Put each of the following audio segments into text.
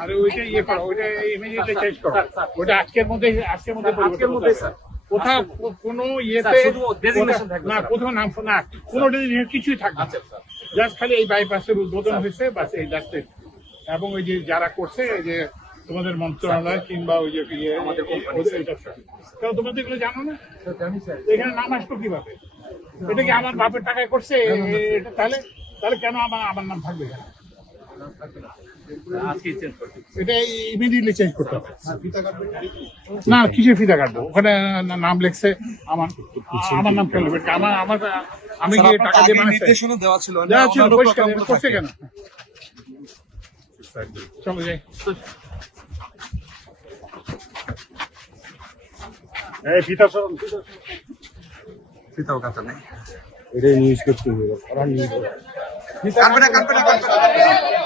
আরে ওইটা ইয়ে করো ওইটা ইমিডিয়েটলি চেঞ্জ করো। ওইটা আজকের মধ্যে আজকের মধ্যে আজকের মধ্যে কোথাও কোনো ইয়েতে থাকবে, না কোথাও নাম না কোনো কিছুই থাকবে আচ্ছা জাস্ট খালি এই বাইপাসের উদ্বোধন হয়েছে বাস এই জাস্ট এবং ওই যে যারা করছে এই যে তোমাদের মন্ত্রণালয় কিংবা ওই যে ইয়ে আমাদের company, ওদের এটা কারণ তোমরা তো এগুলো জানো না? এখানে নাম আসতো কীভাবে? এটা কি আমার বাপের টাকায় করছে? এটা তাহলে তাহলে কেন আমার আমার নাম থাকবে এখানে? ইমিডিয়েটলি চেঞ্জ করতে হবে। না কিসের ফিতা কাটবো? ওখানে নাম লেখছে আমার আমার নাম কেন আমার আমার আমি কি টাকা দিয়ে বানাইছি। নির্দেশনা দেওয়া ছিল। যা ছিল পরিষ্কার করছে কেন? চলো যাই। এই ফিতা সরম ফিতা ফিতাও কাটা নেই। এটাই নিউজ করতে হবে। নিউজ কাটবে না কাটবে না কাটবে না।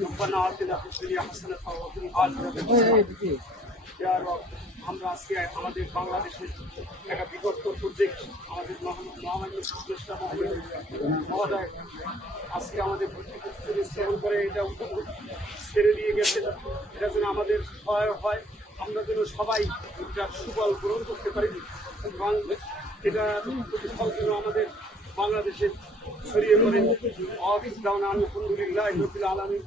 ربنا آتنا في الدنيا حسنة وفي الآخرة يا رب আমরা আজকে আমাদের বাংলাদেশের একটা বিবর্তন প্রজেক্ট আমাদের মহান- মহামান্য উপদেষ্টা মহোদয় মহোদয় আজকে আমাদের প্রতিপক্ষকে স্মরণ করে এটা উদ্যোগ ছেড়ে দিয়ে গেছে এটা যেন আমাদের সহায় হয় আমরা যেন সবাই এটা সুফল গ্রহণ করতে পারি এবং এটা প্রতিফল যেন আমাদের বাংলাদেশে ছড়িয়ে পড়ে। অফিস দাউন আলহামদুলিল্লাহ রবিল আলমী